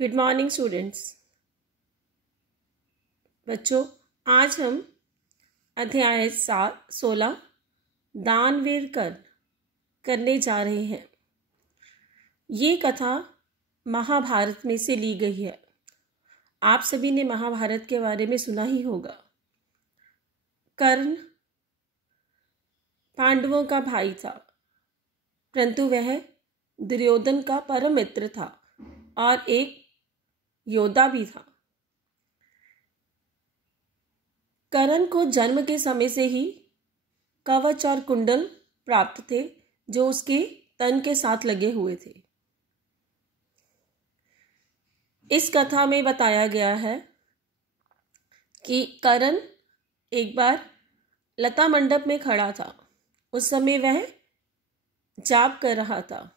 Good morning students. बच्चों, आज हम अध्याय 16 दानवीर कर्ण करने जा रहे हैं। ये कथा महाभारत में से ली गई है। आप सभी ने महाभारत के बारे में सुना ही होगा। कर्ण पांडवों का भाई था, परंतु वह दुर्योधन का परम मित्र था और एक योद्धा भी था। कर्ण को जन्म के समय से ही कवच और कुंडल प्राप्त थे, जो उसके तन के साथ लगे हुए थे। इस कथा में बताया गया है कि कर्ण एक बार लता मंडप में खड़ा था। उस समय वह जाप कर रहा था।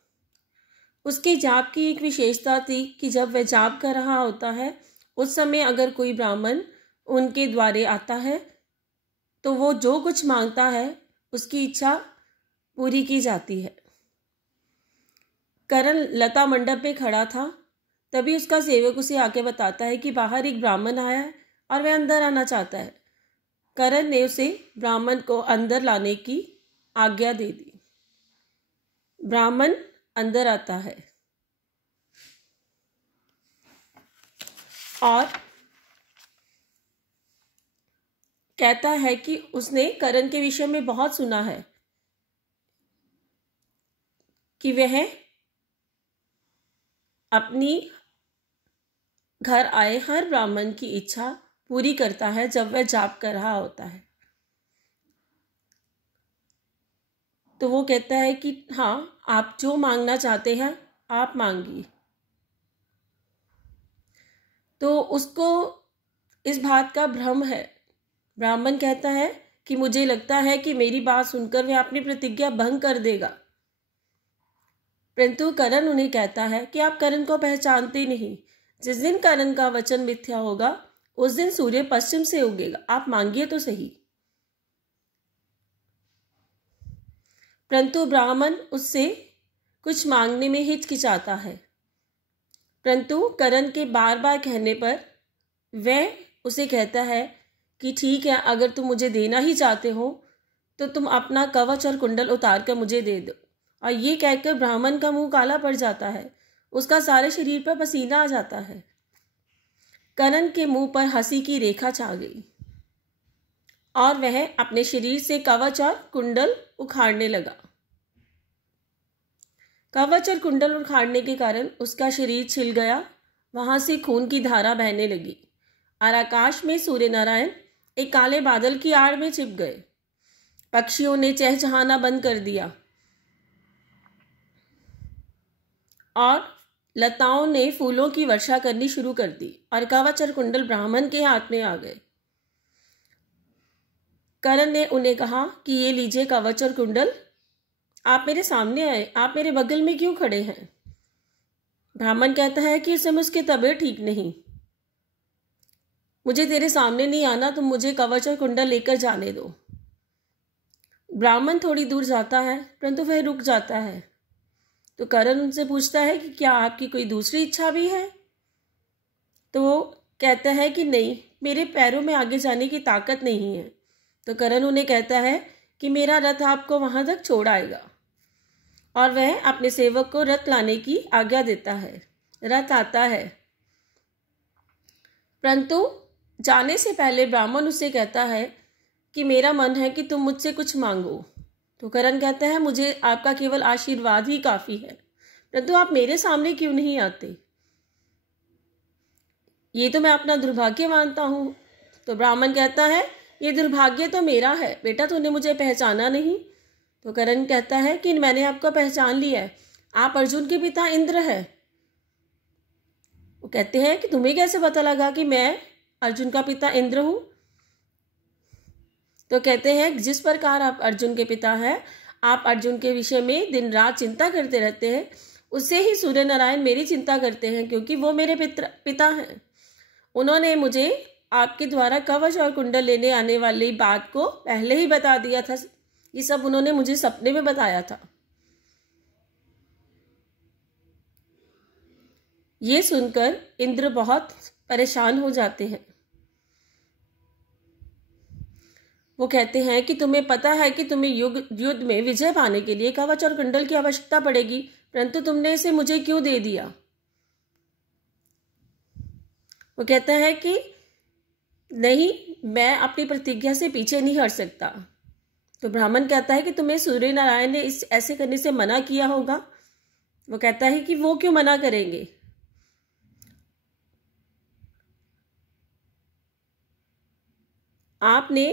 उसके जाप की एक विशेषता थी कि जब वह जाप कर रहा होता है, उस समय अगर कोई ब्राह्मण उनके द्वारे आता है तो वो जो कुछ मांगता है उसकी इच्छा पूरी की जाती है। कर्ण लता मंडप में खड़ा था, तभी उसका सेवक उसे आके बताता है कि बाहर एक ब्राह्मण आया है और वह अंदर आना चाहता है। कर्ण ने उसे ब्राह्मण को अंदर लाने की आज्ञा दे दी। ब्राह्मण अंदर आता है और कहता है कि उसने कर्ण के विषय में बहुत सुना है कि वह अपनी घर आए हर ब्राह्मण की इच्छा पूरी करता है जब वह जाप कर रहा होता है। तो वो कहता है कि हाँ, आप जो मांगना चाहते हैं आप मांगिए। तो उसको इस बात का भ्रम है। ब्राह्मण कहता है कि मुझे लगता है कि मेरी बात सुनकर वह अपनी प्रतिज्ञा भंग कर देगा, परंतु कर्ण उन्हें कहता है कि आप कर्ण को पहचानते नहीं। जिस दिन कर्ण का वचन मिथ्या होगा उस दिन सूर्य पश्चिम से उगेगा। आप मांगिए तो सही। परंतु ब्राह्मण उससे कुछ मांगने में हिचकिचाता है, परंतु कर्ण के बार बार कहने पर वह उसे कहता है कि ठीक है, अगर तुम मुझे देना ही चाहते हो तो तुम अपना कवच और कुंडल उतार कर मुझे दे दो। और ये कहकर ब्राह्मण का मुंह काला पड़ जाता है, उसका सारे शरीर पर पसीना आ जाता है। कर्ण के मुंह पर हंसी की रेखा छा गई और वह अपने शरीर से कवच और कुंडल उखाड़ने लगा। कवच और कुंडल उखाड़ने के कारण उसका शरीर छिल गया, वहां से खून की धारा बहने लगी और आकाश में सूर्य नारायण एक काले बादल की आड़ में छिप गए। पक्षियों ने चहचहाना बंद कर दिया और लताओं ने फूलों की वर्षा करनी शुरू कर दी और कवच और कुंडल ब्राह्मण के हाथ में आ गए। कर्ण ने उन्हें कहा कि ये लीजिए कवच और कुंडल, आप मेरे सामने आए, आप मेरे बगल में क्यों खड़े हैं? ब्राह्मण कहता है कि इस समय उसकी तबीयत ठीक नहीं, मुझे तेरे सामने नहीं आना, तुम मुझे कवच और कुंडल लेकर जाने दो। ब्राह्मण थोड़ी दूर जाता है, परंतु वह रुक जाता है। तो कर्ण उनसे पूछता है कि क्या आपकी कोई दूसरी इच्छा भी है? तो वो कहता है कि नहीं, मेरे पैरों में आगे जाने की ताकत नहीं है। तो कर्ण उन्हें कहता है कि मेरा रथ आपको वहां तक छोड़ आएगा, और वह अपने सेवक को रथ लाने की आज्ञा देता है। रथ आता है, परंतु जाने से पहले ब्राह्मण उससे कहता है कि मेरा मन है कि तुम मुझसे कुछ मांगो। तो कर्ण कहता है मुझे आपका केवल आशीर्वाद ही काफी है, परंतु आप मेरे सामने क्यों नहीं आते? ये तो मैं अपना दुर्भाग्य मानता हूँ। तो ब्राह्मण कहता है ये दुर्भाग्य तो मेरा है बेटा, तूने मुझे पहचाना नहीं। तो कर्ण कहता है कि मैंने आपको पहचान लिया है, आप अर्जुन के पिता इंद्र है। वो कहते हैं कि तुम्हें कैसे पता लगा कि मैं अर्जुन का पिता इंद्र हूं? तो कहते हैं जिस प्रकार आप अर्जुन के पिता हैं, आप अर्जुन के विषय में दिन रात चिंता करते रहते हैं, उससे ही सूर्य नारायण मेरी चिंता करते हैं, क्योंकि वो मेरे पिता हैं। उन्होंने मुझे आपके द्वारा कवच और कुंडल लेने आने वाली बात को पहले ही बता दिया था। ये सब उन्होंने मुझे सपने में बताया था। ये सुनकर इंद्र बहुत परेशान हो जाते हैं। वो कहते हैं कि तुम्हें पता है कि तुम्हें युद्ध में विजय पाने के लिए कवच और कुंडल की आवश्यकता पड़ेगी, परंतु तुमने इसे मुझे क्यों दे दिया। वो कहता है कि नहीं, मैं अपनी प्रतिज्ञा से पीछे नहीं हट सकता। तो ब्राह्मण कहता है कि तुम्हें सूर्य नारायण ने इस ऐसे करने से मना किया होगा। वो कहता है कि वो क्यों मना करेंगे। आपने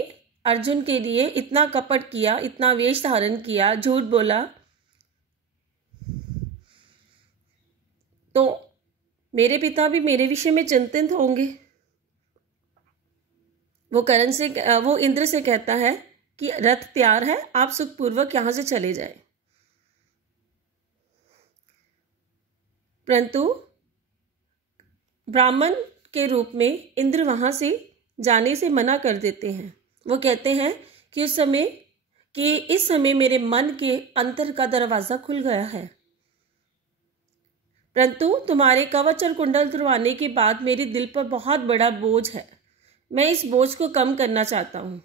अर्जुन के लिए इतना कपट किया, इतना वेश धारण किया, झूठ बोला, तो मेरे पिता भी मेरे विषय में चिंतित होंगे। वो इंद्र से कहता है कि रथ तैयार है, आप सुखपूर्वक यहां से चले जाएं। परंतु ब्राह्मण के रूप में इंद्र वहां से जाने से मना कर देते हैं। वो कहते हैं कि इस समय मेरे मन के अंतर का दरवाजा खुल गया है, परंतु तुम्हारे कवच और कुंडल तुड़वाने के बाद मेरे दिल पर बहुत बड़ा बोझ है। मैं इस बोझ को कम करना चाहता हूं।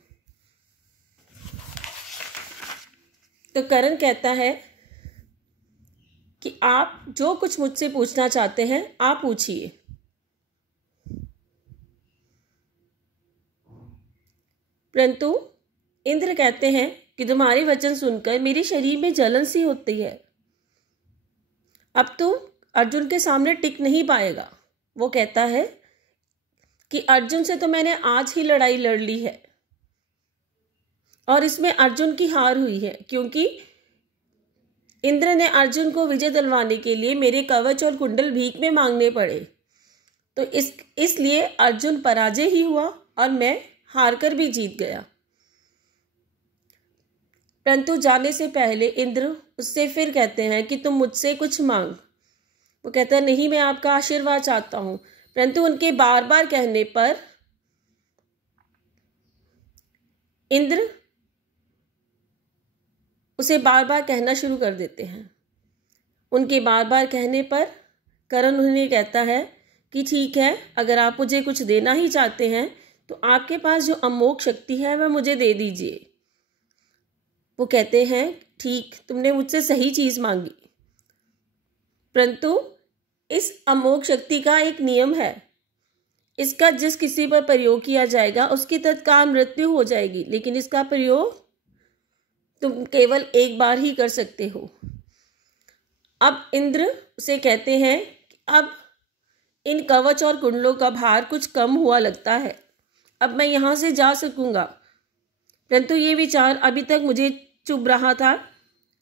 तो कर्ण कहता है कि आप जो कुछ मुझसे पूछना चाहते हैं आप पूछिए। परंतु इंद्र कहते हैं कि तुम्हारे वचन सुनकर मेरे शरीर में जलन सी होती है, अब तो अर्जुन के सामने टिक नहीं पाएगा। वो कहता है कि अर्जुन से तो मैंने आज ही लड़ाई लड़ ली है और इसमें अर्जुन की हार हुई है, क्योंकि इंद्र ने अर्जुन को विजय दिलवाने के लिए मेरे कवच और कुंडल भीख में मांगने पड़े। तो इसलिए अर्जुन पराजय ही हुआ और मैं हार कर भी जीत गया। परंतु जाने से पहले इंद्र उससे फिर कहते हैं कि तुम मुझसे कुछ मांग। वो कहता है नहीं, मैं आपका आशीर्वाद चाहता हूं। परंतु उनके बार बार कहने पर इंद्र उसे बार बार कहना शुरू कर देते हैं। उनके बार बार कहने पर कर्ण उन्हें कहता है कि ठीक है, अगर आप मुझे कुछ देना ही चाहते हैं तो आपके पास जो अमोघ शक्ति है वह मुझे दे दीजिए। वो कहते हैं ठीक, तुमने मुझसे सही चीज मांगी, परंतु इस अमोघ शक्ति का एक नियम है। इसका जिस किसी पर प्रयोग किया जाएगा उसकी तत्काल मृत्यु हो जाएगी, लेकिन इसका प्रयोग तुम केवल एक बार ही कर सकते हो। अब इंद्र उसे कहते हैं कि अब इन कवच और कुंडलों का भार कुछ कम हुआ लगता है, अब मैं यहाँ से जा सकूँगा। परंतु ये विचार अभी तक मुझे चुभ रहा था,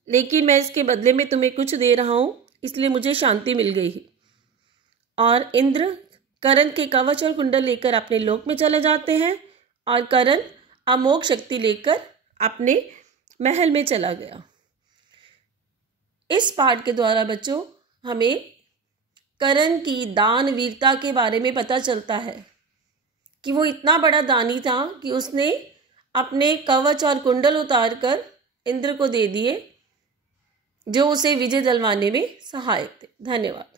लेकिन मैं इसके बदले में तुम्हें कुछ दे रहा हूँ, इसलिए मुझे शांति मिल गई। और इंद्र कर्ण के कवच और कुंडल लेकर अपने लोक में चले जाते हैं और कर्ण अमोघ शक्ति लेकर अपने महल में चला गया। इस पाठ के द्वारा बच्चों हमें कर्ण की दान वीरता के बारे में पता चलता है कि वो इतना बड़ा दानी था कि उसने अपने कवच और कुंडल उतार कर इंद्र को दे दिए, जो उसे विजय दिलवाने में सहायक थे। धन्यवाद।